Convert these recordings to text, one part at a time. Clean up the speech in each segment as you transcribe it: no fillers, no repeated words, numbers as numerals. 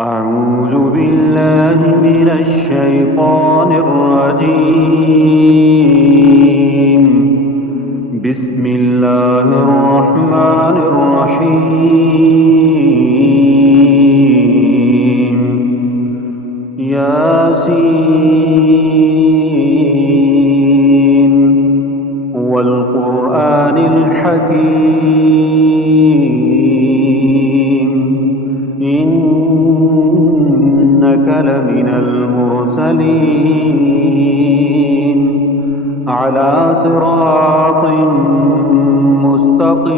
أعوذ بالله من الشيطان الرجيم. بسم الله الرحمن الرحيم. ياسين والقرآن الحكيم. إنك لمن المرسلين على صراط مستقيم.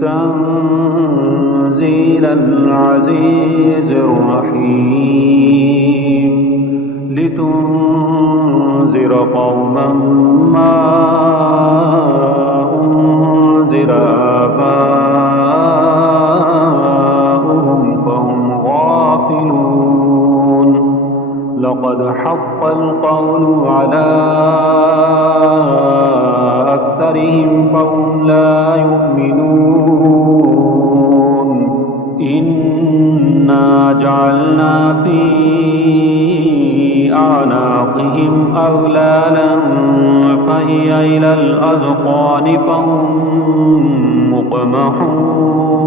تنزيل العزيز الرحيم. لتنذر قوما ما أنذر آباؤهم فهم غافلون. لقد حق القول على أكثرهم فهم لا يؤمنون. إنا جعلنا في أعناقهم أغلالا فهي إلى الأذقان فهم مقمحون.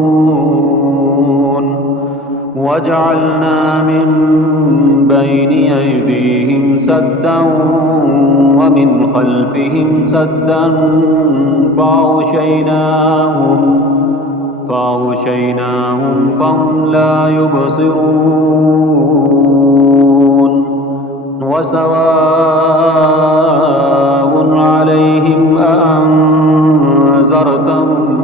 وجعلنا من بين أيديهم سدا ومن خلفهم سدا فأغشيناهم فهم لا يبصرون. وسواء عليهم أأنذرتهم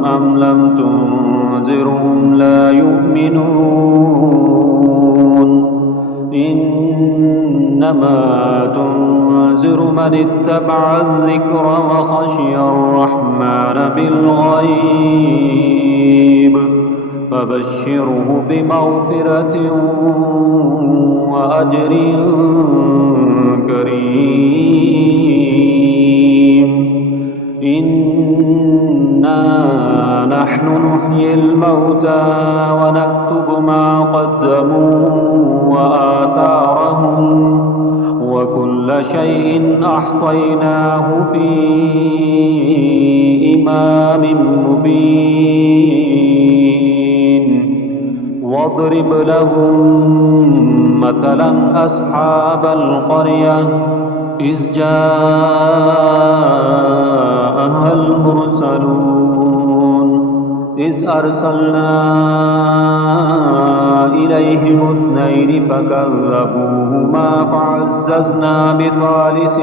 أم لم تنذرهم لا يؤمنون. إنما تنذر من اتبع الذكر وخشي الرحمن بالغيب فبشره بمغفرة وأجر كريم. إنا نحن نحيي الموتى ونكتب ما قدموا وآثارهم وكل شيء أحصيناه في إمام مبين. واضرب لهم مثلا أصحاب القرية إذ جاءها المرسلون إذ أرسلنا إليهم اثنين فكذبوهما فعززنا بثالث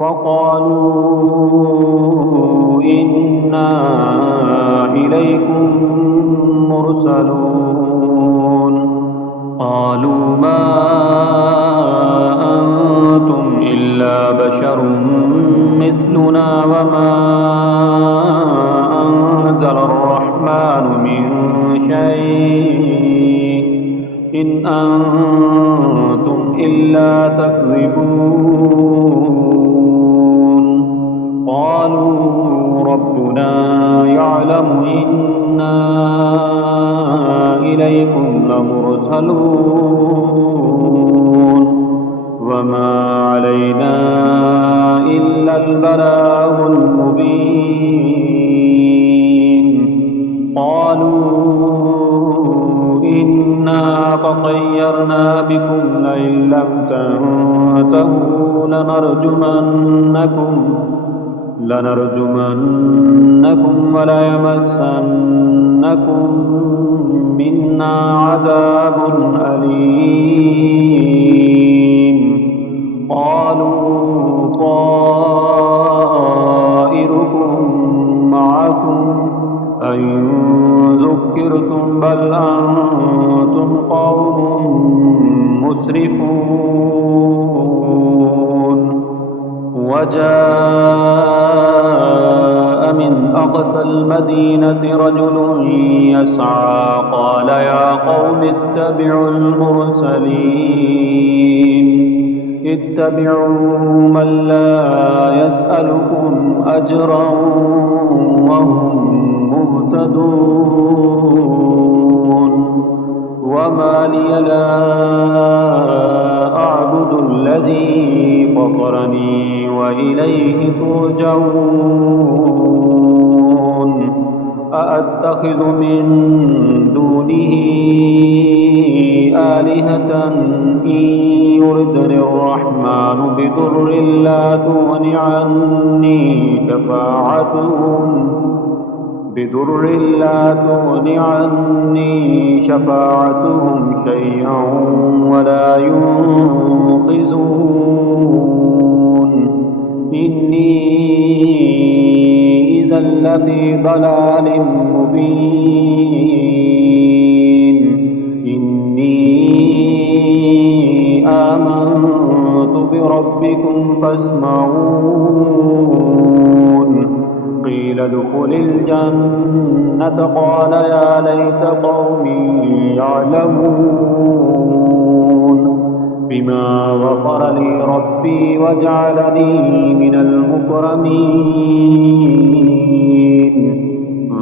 فقالوا إنا إليكم مرسلون. قالوا ما أنتم إلا بشر مثلنا وما أنزل الرحمن من شيء إن أنتم إلا تكذبون. قالوا ربنا يعلم إنا إليكم لمرسلون وما علينا إلا البلاغ المبين. قالوا إنا تطيرنا بكم لئن لم تنتهوا لنرجمنكم وليمسنكم منا عذاب أليم. قالوا طائركم معكم أئن ذكرتم بل أنتم قوم مسرفون. وجاء من أقصى المدينة رجل يسعى قال يا قوم اتبعوا المرسلين اتبعوا من لا يسألكم أجرا أتخذ من دونه آلهة إن يردني الرحمن بضر لا تغن عني شفاعتهم شيئا ولا ينقذون إني إذا لفي ضلال مبين إني آمنت بربكم فاسمعون قيل ادخل الجنة قال يا ليت قومي يعلمون بما غفر لي ربي وجعلني من المكرمين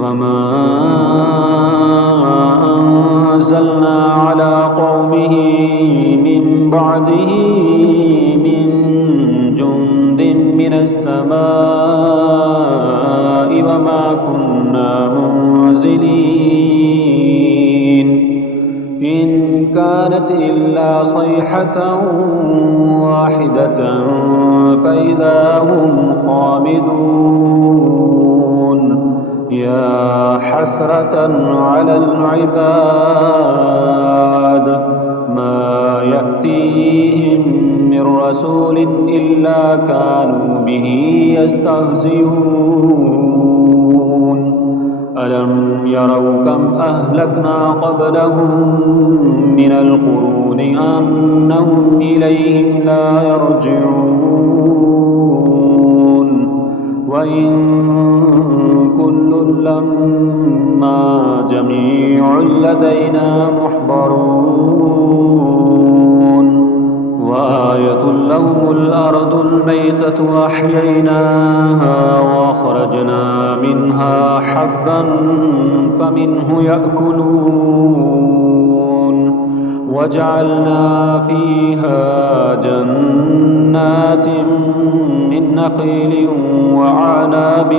وما أنزلنا على قومه من بعده من جند من السماء وما كنا منزلين إن كانت إلا صيحة واحدة فإذا هم خامدون يا حسرة على العباد ما يأتيهم من رسول إلا كانوا به يستهزئون ألم يروا كم أهلكنا قبلهم من القرون أنهم إليهم لا يرجعون وإن كل لما جميع لدينا محضرون وآية لهم الأرض الميتة أحييناها وأخرجنا منها حبا فمنه يأكلون وجعلنا فيها جنات من نخيل وعناب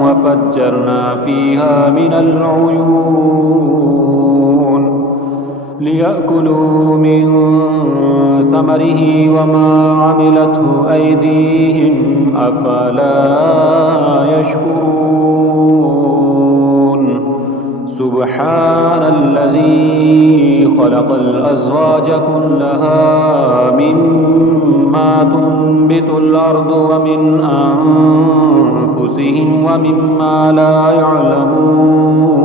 وفجرنا فيها من العيون ليأكلوا من ثمره وما عملته أيديهم أفلا يشكرون سبحان الذي خلق الأزواج كلها مما تنبت الأرض ومن أنفسهم ومما لا يعلمون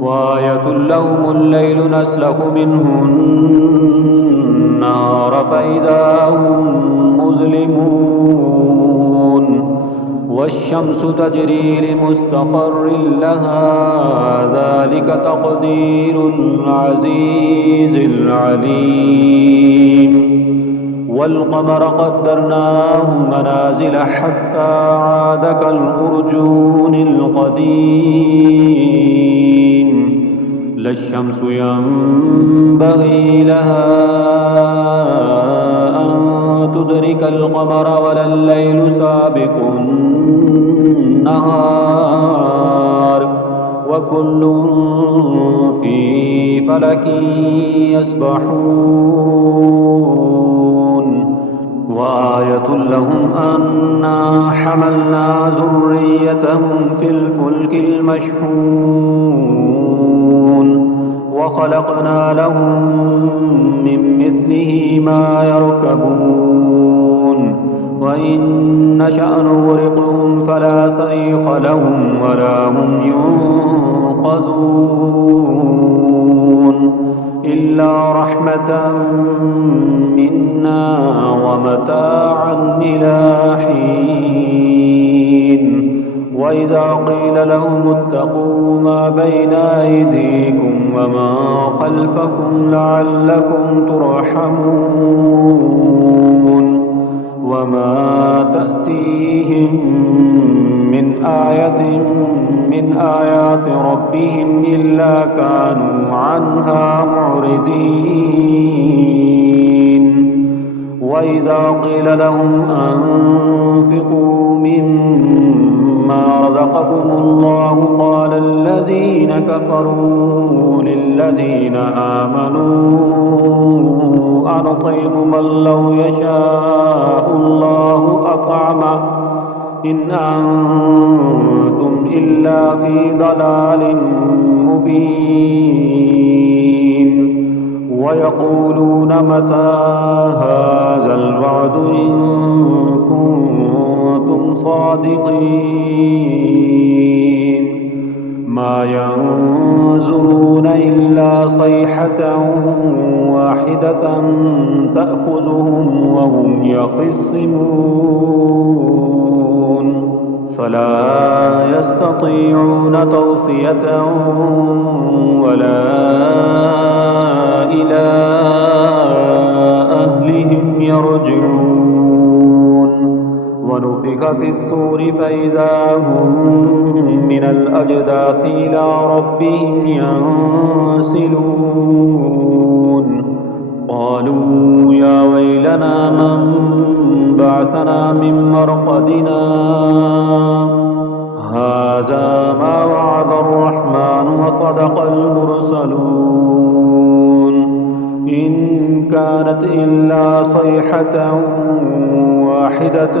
وآية لهم الليل نسلخ منه النار فإذا هم مظلمون والشمس تجري لمستقر لها ذلك تقدير العزيز العليم والقمر قدرناه منازل حتى عاد كالأرجون القديم لا الشمس ينبغي لها أن تدرك القمر ولا الليل سابق النهار وكل في فلك يسبحون وآية لهم أنا حملنا ذريتهم في الفلك المشحون وخلقنا لهم من مثله ما يركبون وإن نشأ نغرقهم فلا صريخ لهم ولا هم ينقذون إلا رحمة منا ومتاعا إلى حين وإذا قيل لهم اتقوا ما بين أيديكم وما خلفكم لعلكم ترحمون وما تأتيهم من آية من آيات ربهم إلا كانوا عنها معرضين وإذا قيل لهم أنفقوا مما رزقكم فأذاقهم الله. قال الذين كفروا للذين آمنوا أنطعم من لو يشاء الله أطعمه إن أنتم إلا في ضلال مبين. ويقولون متى هذا الوعد إن كنتم صادقين. ما ينظرون إلا صيحة واحدة تأخذهم وهم يخصمون فلا يستطيعون توصية ولا إلى أهلهم يرجعون. ونفخ في الصور فإذا هم من الأجداث إلى ربهم ينسلون. قالوا يا ويلنا من بعثنا من مرقدنا هذا ما وعد الرحمن وصدق المرسلون إن كانت إلا صيحة واحدة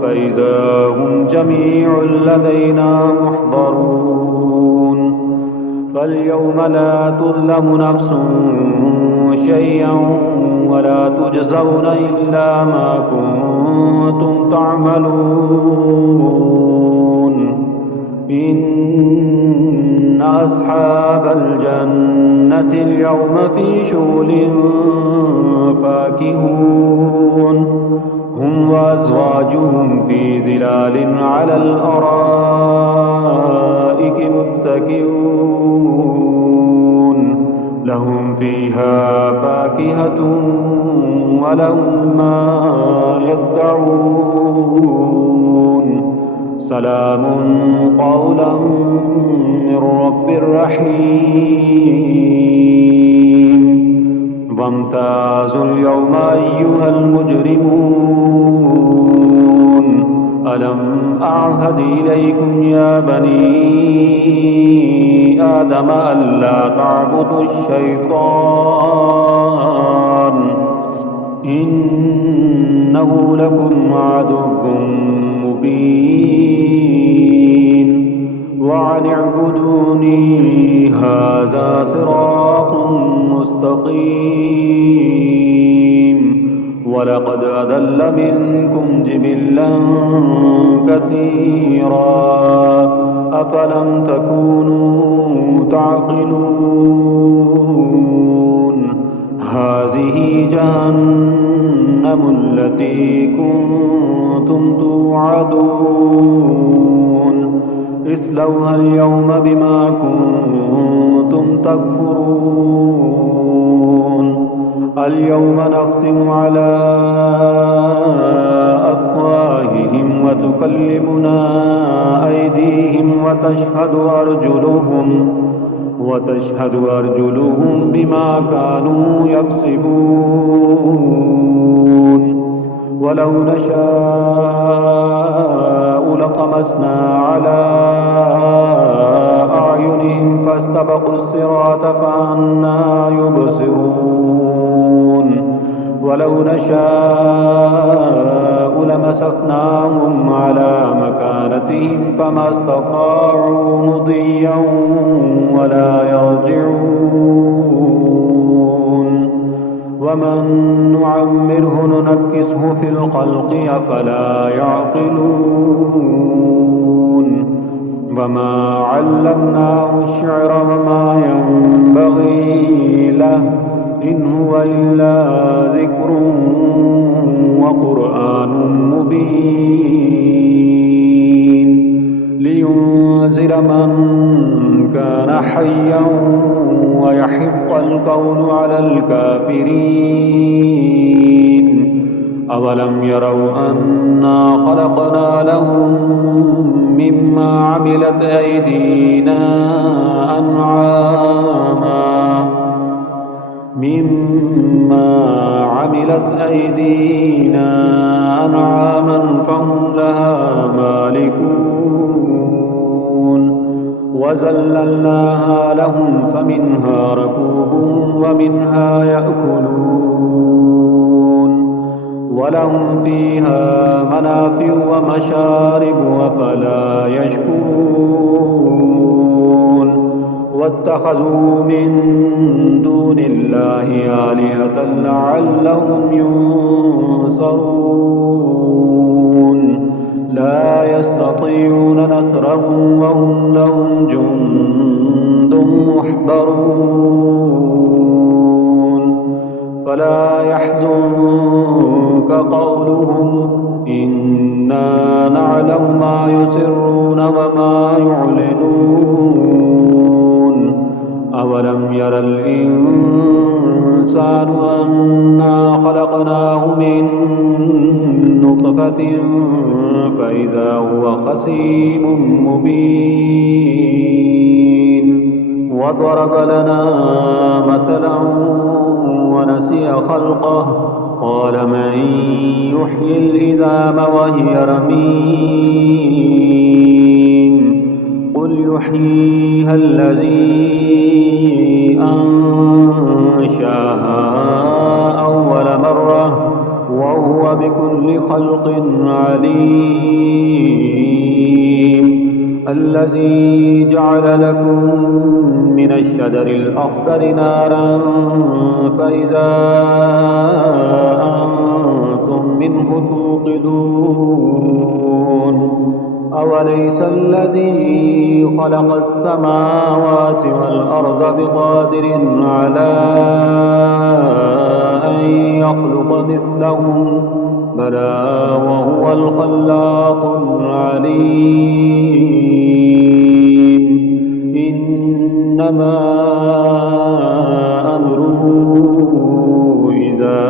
فإذا هم جميع لدينا محضرون. فاليوم لا تظلم نفس شيئا ولا تجزون إلا ما كنتم تعملون. إن أصحاب الجنة اليوم في شغل فاكهون هم وأزواجهم في ظلال على الأرائك متكئون لهم فيها فاكهة ولهم ما يدعون. سلام قولا من رب رحيم. وامتازوا اليوم أيها المجرمون ألم أعهد إليكم يا بني آدم ألا تعبدوا الشيطان إنه لكم عدو مبين. وأن اعبدوني هذا صراط مستقيم. ولقد أضل منكم جبلا كثيرا أفلم تكونوا تعقلون. هذه جهنم التي كنتم توعدون اصلوها اليوم بما كنتم تكفرون. اليوم نختم على أفواههم وتكلمنا أيديهم وتشهد أرجلهم بما كانوا يكسبون. ولو نشاء لطمسنا على أعينهم فاستبقوا الصراط فأنى يبصرون. ولو نشاء لمسخناهم على مكانتهم فما استطاعوا مضيا ولا يرجعون. ومن نعمره ننكسه في الخلق أفلا يعقلون. وما علمناه الشعر وما ينبغي له إن هو إلا ذكر وقرآن مبين. لينذر من كان حيا ويحق القول على الكافرين. أولم يروا أنا خلقنا لهم مما عملت أيدينا أنعاما فهم لها مالكون. وَذَلَّلْنَاهَا لَهُمْ فَمِنْهَا رَكُوبُهُمْ وَمِنْهَا يَأْكُلُونَ وَلَهُمْ فِيهَا مَنَافِعُ وَمَشَارِبُ أَفَلَا يَشْكُرُونَ وَاتَّخَذُوا مِن دُونِ اللَّهِ آلِهَةً لَّعَلَّهُمْ يُنصَرُونَ لَا يَسْتَطِيعُونَ نَصْرَهُمْ وَهُمْ لَهُمْ جُندٌ مُّحْضَرُونَ فَلَا يَحْزُنكَ قَوْلُهُمْ إِنَّا نَعْلَمُ مَا يُسِرُّونَ وَمَا يُعْلِنُونَ أَوَلَمْ يَرَ الْإِنسَانُ أَنَّا خَلَقْنَاهُ مِن نُّطْفَةٍ فَإِذَا هُوَ خَصِيمٌ مُّبِينٌ وَضَرَبَ لَنَا مَثَلًا وَنَسِيَ خَلْقَهُ قَالَ مَن يُحْيِي الْعِظَامَ وَهِيَ رَمِيمٌ قُلْ يُحْيِيهَا الَّذِي أَنشَأَهَا أَوَّلَ مَرَّةٍ وَهُوَ بِكُلِّ خَلْقٍ عَلِيمٌ الَّذِي جَعَلَ لَكُم مِّنَ الشَّجَرِ الْأَخْضَرِ نَارًا فَإِذَا أَنتُم مِّنْهُ تُوقِدُونَ أَوَلَيْسَ الَّذِي خَلَقَ السَّمَاوَاتِ وَالْأَرْضَ بِقَادِرٍ عَلَىٰ أَن يَخْلُقَ مِثْلَهُم بَلَىٰ وَهُوَ الْخَلَّاقُ الْعَلِيمُ إِنَّمَا أَمْرُهُ إِذَا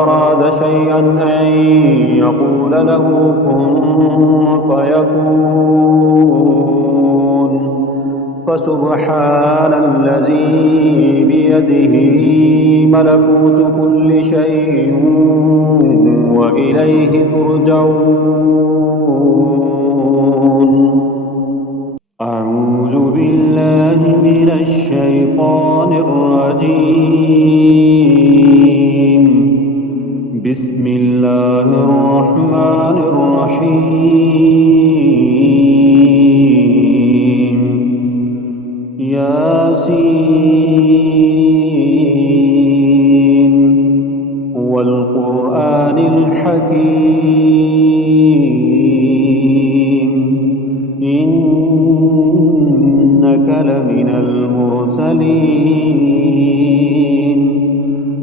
أَرَادَ شَيْئًا أَن يَقُولَ لَهُ كُن فَيَكُونُ فَسُبْحَانَ الَّذِي بِيَدِهِ مَلَكُوتُ كُلِّ شَيْءٍ وَإِلَيْهِ تُرْجَعُونَ أعوذ بالله من الشيطان الرجيم بسم الله الرحمن الرحيم ياسين والقرآن الحكيم إنك لمن المرسلين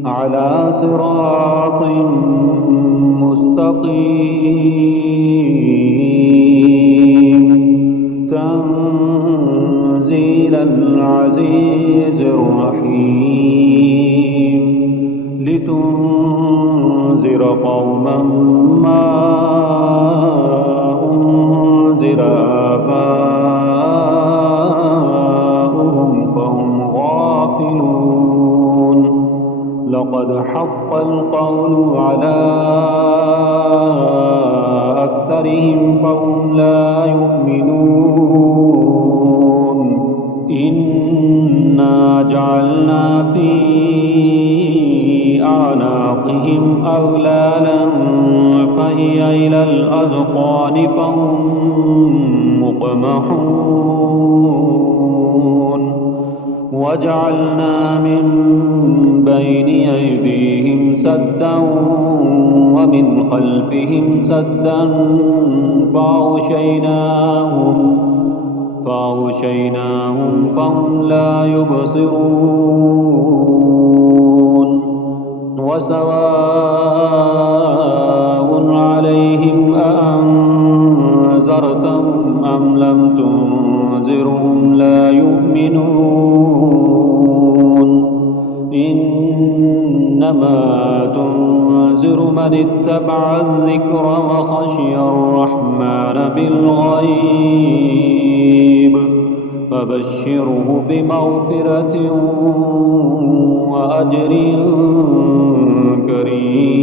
على صراط مستقيم تنزيل العزيز الرحيم لتنذر قوما ما أنذر آباؤهم فهم غافلون لقد حق القول على أكثرهم فهم لا يؤمنون إنا جعلنا في أعناقهم أغلالا فهي إلى الأذقان فهم مقمحون وجعلنا من بين أيديهم سدا ومن خلفهم سدا فأغشيناهم فهم لا يبصرون وسواء عليهم أأنذرتهم أم لم تنذرهم لا يؤمنون إنما تنذر من اتبع الذكر وخشي الرحمن بالغيب فبشره بمغفرة وأجر كريم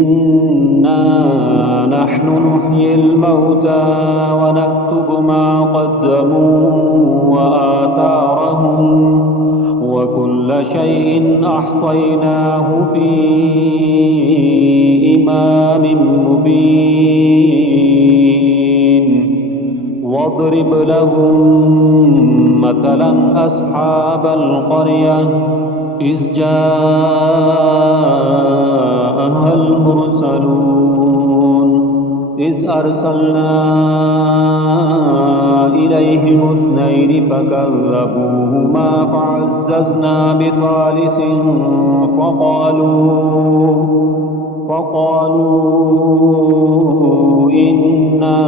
إنا نحن نحيي الموتى ونكتب ما قدموا وآثارهم وكل شيء أحصيناه في إمام مبين واضرب لهم مثلا أصحاب القرية إذ جاءها المرسلون إذ أرسلنا إليهم 2 فكذبوهما فعززنا بثالث فقالوا إنا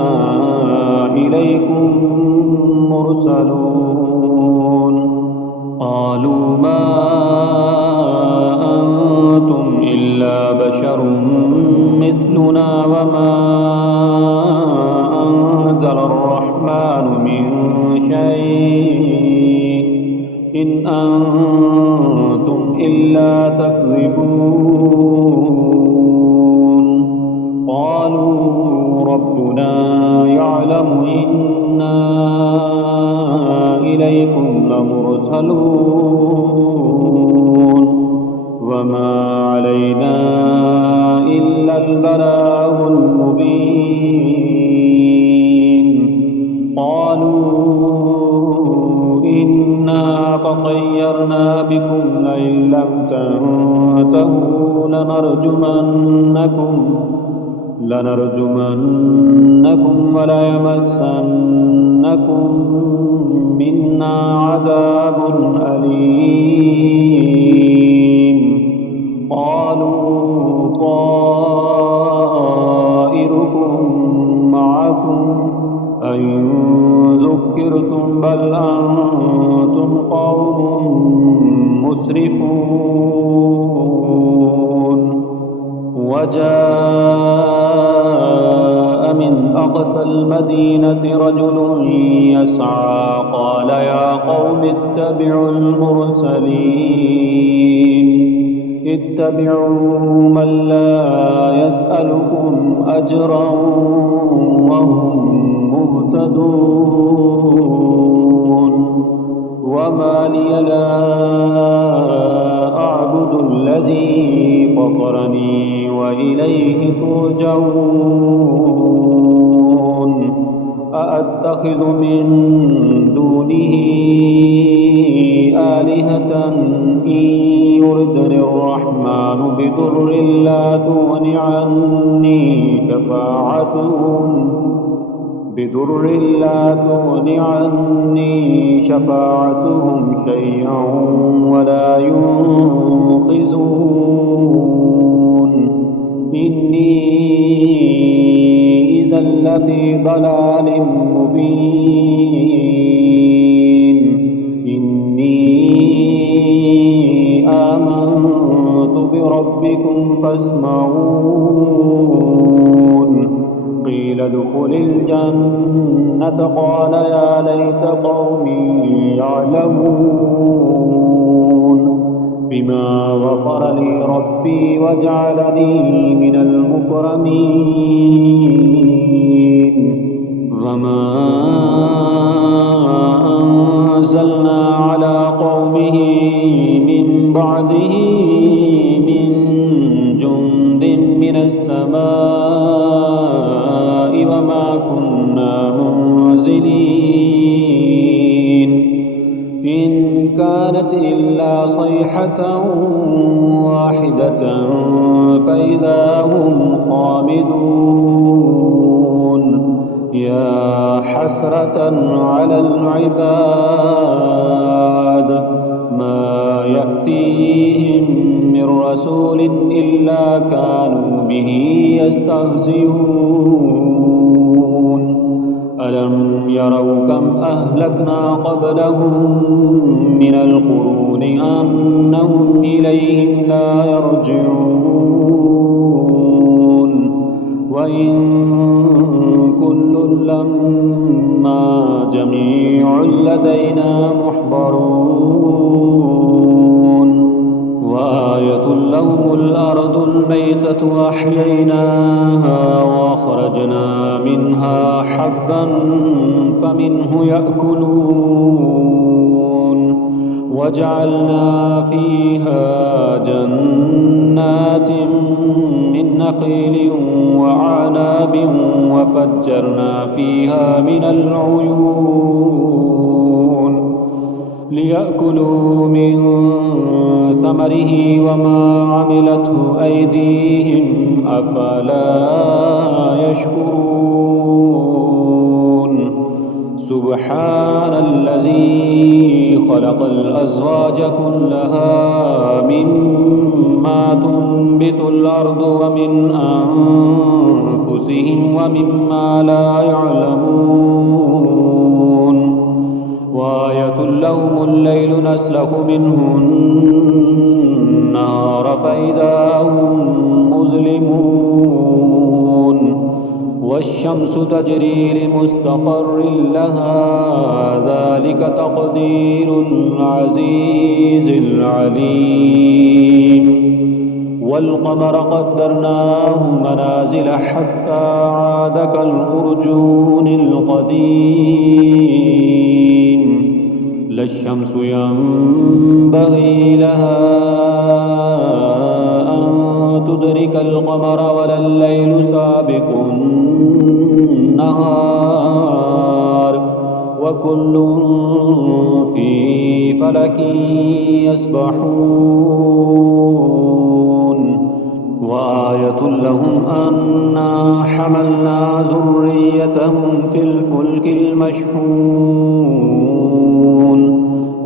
إليكم مرسلون قالوا ما أنتم إلا بشر مثلنا وما أنزل الرحمن من شيء إن أنتم إلا تكذبون قالوا ربنا يعلم إنا إليكم لمرسلون وما علينا إلا البلاغ المبين قالوا إنا تطيرنا بكم لئن لم تنتهوا لنرجمنكم وليمسنكم منا عذاب أليم قالوا طائركم معكم أئن ذكرتم بل أنتم قوم مسرفون وجاء من أقصى المدينة رجل يسعى قال يا قوم اتبعوا من لا يسألكم أجرا وهم مهتدون وما لي لا أعبد الذي فطرني وإليه ترجعون أأتخذ من دونه آلهة إن يردني الرحمن بضر لا تغن عني شفاعتهم شيئا ولا ينقذون إني إذا لفي ضلال مبين إني آمنت بربكم فاسمعون قيل ادخل الجنة قال يا ليت قومي يعلمون بما غفر لي ربي وجعلني من المكرمين وما أنزلنا على قومه من بعده من جند من السماء وما كنا منزلين إن كانت إلا صيحة واحدة فإذا هم خامدون يا حسرة على العباد ما يأتيهم من رسول إلا كانوا به يستهزئون ألم يروا كم أهلكنا قبلهم من القرون أنهم إليهم لا يرجعون وإن كل لما جميع لدينا محضرون وآية لهم الأرض الميتة أحييناها وأخرجنا منها حبا فمنه يأكلون وجعلنا فيها جنات من نخيل وأعناب وفجرنا فيها من العيون ليأكلوا من ثمره وما عملته أيديهم أفلا يشكرون سبحان الذي خلق الأزواج كلها مما تنبت الأرض ومن أنفسهم ومما لا يعلمون وآية لهم الليل نسلخ منه النهار فإذا هم مظلمون والشمس تجري لمستقر لها ذلك تقدير العزيز العليم والقمر قدرناه منازل حتى عاد كالأرجون القديم لا الشمس ينبغي لها أن تدرك القمر ولا الليل سابق النهار وكل في فلك يسبحون وآية لهم أنا حملنا ذريتهم في الفلك المشحون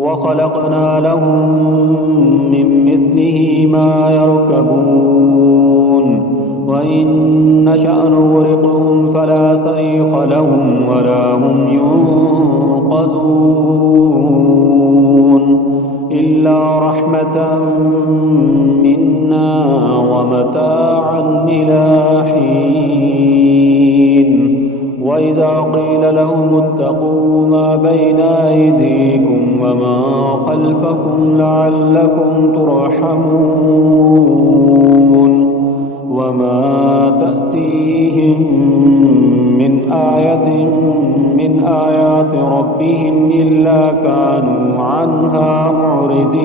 وخلقنا لهم من مثله ما يركبون وإن نشأ نغرقهم فلا صريخ لهم ولا هم ينقذون إلا رحمة منا ومتاعا إلى حين وإذا قيل لهم اتقوا ما بين أيديكم وما خلفكم لعلكم ترحمون وما تأتيهم من آية من آيات ربهم إلا كانوا عنها معرضين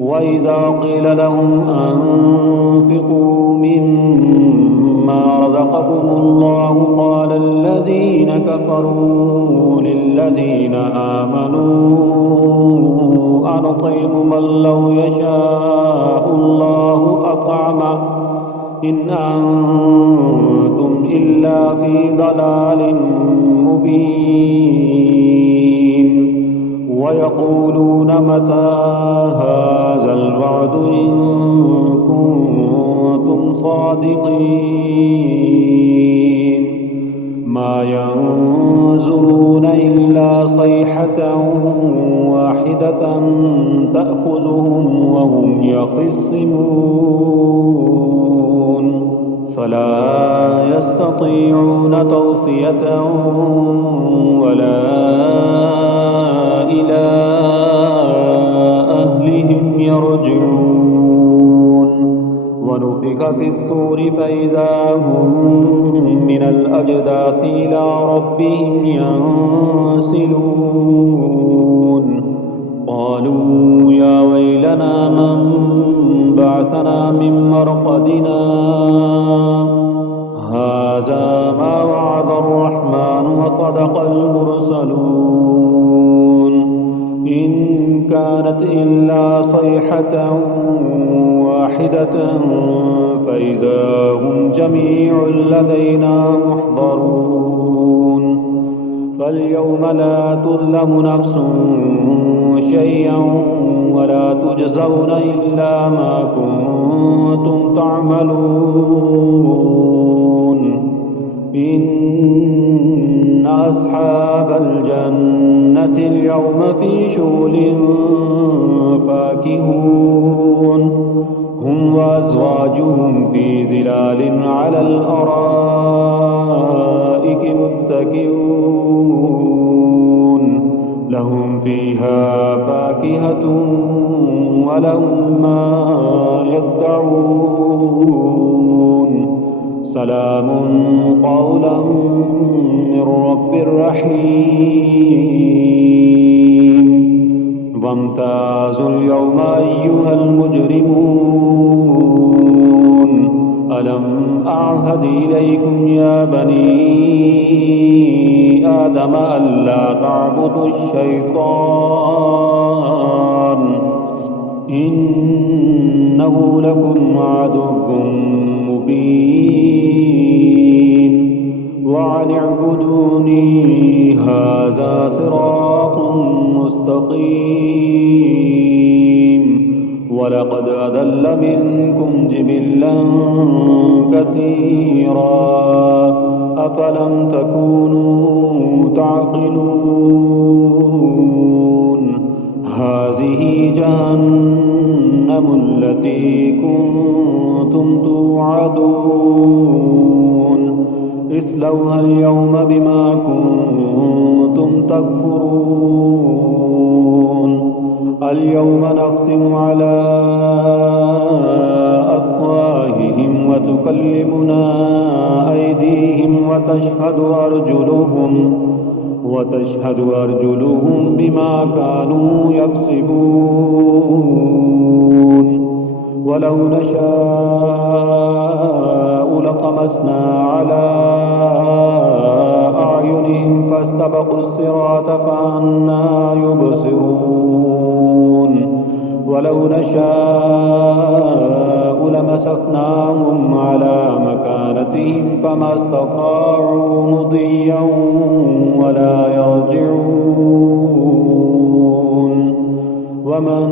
وإذا قيل لهم أنفقوا مما رزقكم الله قال الذين كفروا للذين آمنوا أنطعم من لو يشاء الله أطعمه إن أنتم إلا في ضلال مبين ويقولون متى هذا الوعد إن كنتم صادقين ما ينظرون إلا صيحة واحدة تأخذهم وهم يخصمون فلا يستطيعون توصية ولا إلى أهلهم يرجعون ونفخ في الصور فإذا هم من الأجداث إلى ربهم ينسلون قالوا يا ويلنا من بعثنا من مرقدنا هذا ما وعد الرحمن وصدق المرسلون إن كانت إلا صيحة واحدة فإذا هم جميع لدينا محضرون فاليوم لا تظلم نفس شيئا ولا تجزون إلا ما كنتم تعملون إن أصحاب الجنة اليوم في شغل فاكهون هم وأزواجهم في ظلال على الأرائك متكئون لهم فيها فاكهة ولهم ما يدعون سلام قولا من رب رحيم وامتازوا اليوم أيها المجرمون ألم أعهد إليكم يا بني آدم ألا تعبدوا الشيطان إنه لكم عدو مبين وأن اعبدوني هذا صراط مستقيم ولقد أضل منكم جبلا كثيرا أفلم تكونوا تعقلون هذه جهنم التي كنتم توعدون اصلوها اليوم بما كنتم تكفرون اليوم نختم على أفواههم وتكلمنا أيديهم وتشهد أرجلهم بما كانوا يكسبون ولو نشاء لطمسنا على أعينهم فاستبقوا الصراط فأنى يبصرون ولو نشاء لمسخناهم على مكانتهم فما استطاعوا مضيا ولا يرجعون ومن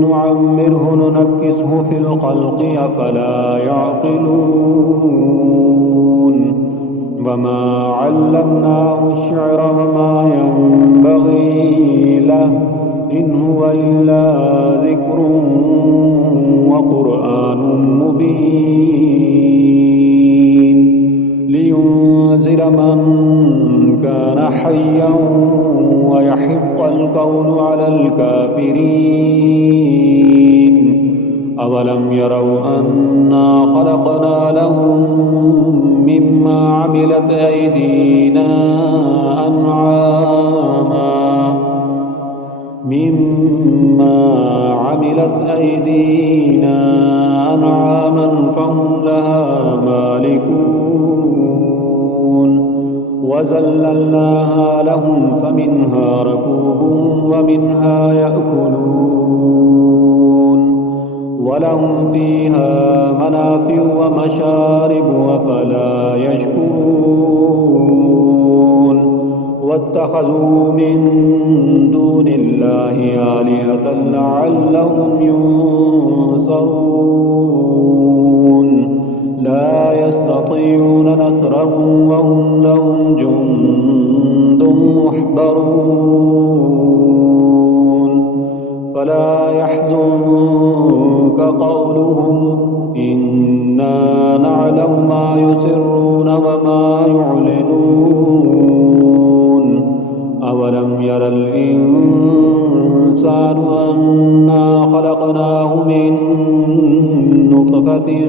نعمره ننكسه في الخلق أفلا يعقلون وما علمناه الشعر وما ينبغي له إن هو إلا ذكر وقرآن مبين لينذر من كان حيا ويحق القول على الكافرين أولم يروا أنا خلقنا لهم مما عملت أيدينا أنعاما فهم لها مالكون وذللناها لهم فمنها ركوبهم ومنها يأكلون ولهم فيها منافع ومشارب أفلا يشكرون واتخذوا من دون الله آلهة لعلهم ينصرون لا يستطيعون نصرهم وهم لهم جند محضرون فلا يحزنك قولهم إنا نعلم ما يسرون وما يعلنون أولم ير الإنسان أنا خلقناه من نطفة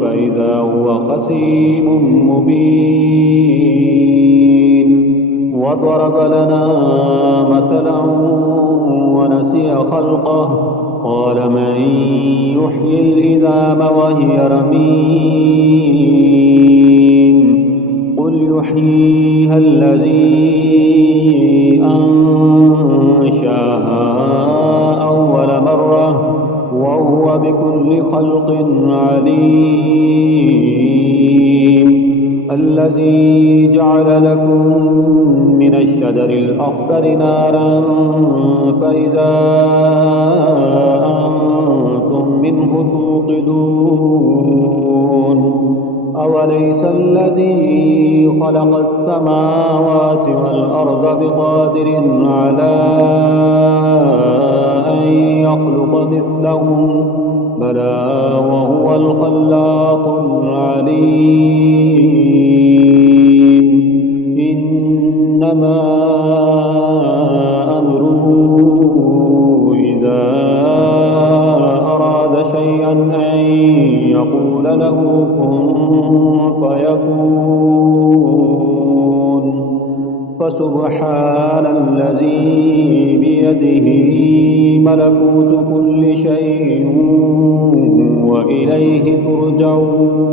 فإذا هو خصيم مبين وضرب لنا مثلا ونسي خلقه قال من يحيي العظام وهي رميم قل يحييها الذي أنشاها أول مرة وهو بكل خلق عليم الذي جعل لكم من الشجر الأخضر نارا فإذا أنتم منه توقدون أوليس الذي خلق السماوات والأرض بقادر على أن يخلق مثلهم بلى وهو الخلاق العليم إنما فيكون. فسبحان الذي بيده ملكوت كل شيء وإليه ترجعون.